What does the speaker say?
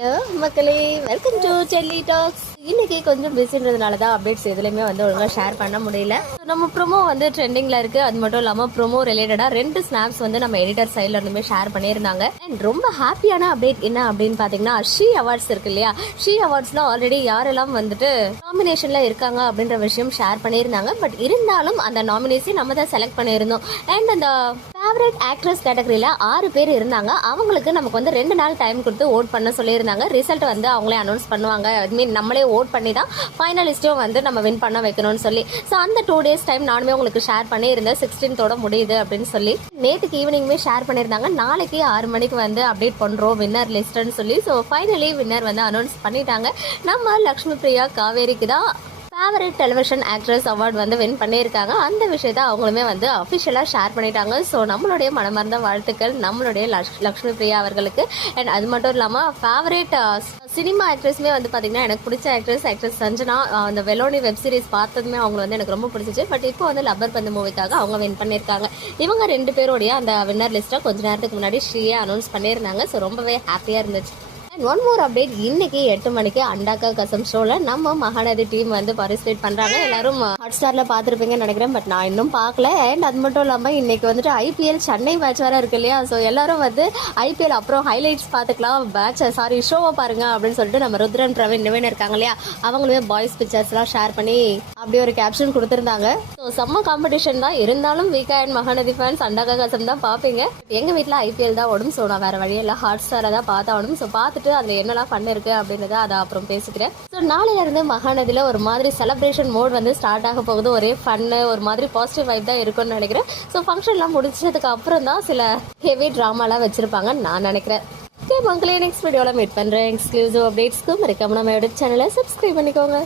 Hello மக்களே welcome to Delhi tax இன்னைக்கு கொஞ்சம் பிஸின்றதுனால தான் அப்டேட்ஸ் எதுலையுமே வந்து ஒழுங்காக ஷேர் பண்ண முடியல. நம்ம ப்ரோமோ வந்து ட்ரெண்டிங்கில் இருக்கு. அது மட்டும் இல்லாமல் ப்ரோமோ ரிலேட்டடாக ரெண்டு ஸ்னாப்ஸ் வந்து நம்ம எடிட்டர் சைடில் இருந்துமே ஷேர் பண்ணியிருந்தாங்க. அண்ட் ரொம்ப ஹாப்பியான அப்டேட் என்ன அப்படின்னு பார்த்தீங்கன்னா ஷீ அவார்ட்ஸ் இருக்கு இல்லையா? ஷீ அவார்ட்ஸில் ஆல்ரெடி யாரெல்லாம் வந்துட்டு நாமினேஷனில் இருக்காங்க அப்படின்ற விஷயம் ஷேர் பண்ணியிருந்தாங்க. பட் இருந்தாலும் அந்த நாமினேஷன் நம்ம தான் செலக்ட் பண்ணியிருந்தோம். அண்ட் அந்த ஃபேவரட் ஆக்ட்ரஸ் கேட்டகரியில் ஆறு பேர் இருந்தாங்க. அவங்களுக்கு நமக்கு வந்து ரெண்டு நாள் டைம் கொடுத்து ஓட் பண்ண சொல்லியிருந்தாங்க. ரிசல்ட் வந்து அவங்களே அனௌன்ஸ் பண்ணுவாங்க. ஐ மீன் நம்மளே ஓட் பண்ணி தான் ஃபைனலிஸ்ட்டும் வந்து நம்ம வின் பண்ண வைக்கணும்னு சொல்லி. ஸோ அந்த டூ டேஸ் டைம் நானுமே உங்களுக்கு ஷேர் பண்ணியிருந்தேன். சிக்ஸ்டீன்த்தோட முடியுது அப்படின்னு சொல்லி. நேற்றுக்கு ஈவினிங்குமே ஷேர் பண்ணியிருந்தாங்க. நாளைக்கு ஆறு மணிக்கு வந்து அப்டேட் பண்ணுறோம் வின்னர் லிஸ்ட்னு சொல்லி. ஸோ ஃபைனலி வின்னர் வந்து அனௌன்ஸ் பண்ணிட்டாங்க. நம்ம லக்ஷ்மி பிரியா காவேரிக்கு தான் ஃபேவரட் டெலிவிஷன் ஆக்ட்ரஸ் அவார்ட் வந்து வின் பண்ணியிருக்காங்க. அந்த விஷயத்தை அவங்களுமே வந்து அஃபிஷியலாக ஷேர் பண்ணிட்டாங்க. ஸோ நம்மளுடைய மனமார்ந்த வாழ்த்துக்கள் நம்மளுடைய லக்ஷ்மி பிரியா அவர்களுக்கு. அண்ட் அது மட்டும் இல்லாமல் ஃபேவரட் சினிமா ஆக்ட்ரஸ்மே வந்து பார்த்தீங்கன்னா எனக்கு பிடிச்ச ஆக்ட்ரஸ் ஆக்ட்ரஸ் சஞ்சனா. Uh, அந்த வெலோனி வெப் சீரிஸ் பார்த்ததுமே அவங்க வந்து எனக்கு ரொம்ப பிடிச்சிச்சு. பட் இப்போ வந்து லப்பர் பந்து மூவிக்காக அவங்க வின் பண்ணியிருக்காங்க. இவங்க ரெண்டு பேருடைய அந்த வின்னர் லிஸ்ட்டை கொஞ்ச நேரத்துக்கு முன்னாடி ஸ்ரீயே அனௌன்ஸ் பண்ணியிருந்தாங்க. ஸோ ரொம்பவே ஹாப்பியாக இருந்துச்சு. ஒன் மோர் அப்டேட் இன்னைக்கு எட்டு மணிக்கு அண்டாக்கா கசம் ஷோல நம்ம மகாநதி டீம் வந்து பார்ட்டிசிபேட் பண்றாங்க. எல்லாரும் ஹாட் ஸ்டார்ல பார்த்துருப்பீங்கன்னு நினைக்கிறேன். பட் நான் இன்னும் பார்க்கல. அண்ட் அது மட்டும் இல்லாம இன்னைக்கு வந்துட்டு ஐபிஎல் சென்னை மேட்ச் வேற இருக்கு இல்லையா? ஸோ எல்லாரும் வந்து ஐபிஎல் அப்புறம் ஹைலைட்ஸ் பார்த்துக்கலாம். மேட்ச் சாரி ஷோவை பாருங்க அப்படின்னு சொல்லிட்டு நம்ம ருத்ரன் பிரவீன் நிவேன் இருக்காங்க இல்லையா? அவங்களுமே பாய்ஸ் பிக்சர்ஸ்லாம் ஷேர் பண்ணி அப்படி ஒரு கேப்ஷன் கொடுத்துருந்தாங்க. ஸோ செம்ம காம்படிஷன் தான். இருந்தாலும் வீக்கா அண்ட் மகாநதி ஃபேன்ஸ் அண்டாக்கா கசம் தான் பார்ப்பீங்க. எங்கள் வீட்டில் ஐபிஎல் தான் ஓடும். ஸோ நான் வேற வழியில் ஹாட் ஸ்டாரை தான் பார்த்தாகணும் ஸோ பார்த்துட்டு அதில் என்னெல்லாம் ஃபன் இருக்கு அப்படின்றத அதை அப்புறம் பேசிக்கிறேன். ஸோ நாளையிலேருந்து மகாநதியில் ஒரு மாதிரி செலப்ரேஷன் மோட் வந்து ஸ்டார்ட் ஆக போகுது. ஒரே ஃபன்னு ஒரு மாதிரி பாசிட்டிவ் வைப் தான் இருக்கும்னு நினைக்கிறேன். ஸோ ஃபங்க்ஷன்லாம் முடிச்சதுக்கு அப்புறம் தான் சில ஹெவி ட்ராமாலாம் வச்சிருப்பாங்கன்னு நான் நினைக்கிறேன். ஓகே மக்களே நெக்ஸ்ட் வீடியோவில் மீட் பண்ணுறேன் எக்ஸ்க்ளூசிவ் அப்டேட்ஸ்க்கு மறக்காம நம்ம யூடியூப் சேனலை சப்ஸ்கிரைப் பண்ணிக்கோங்க.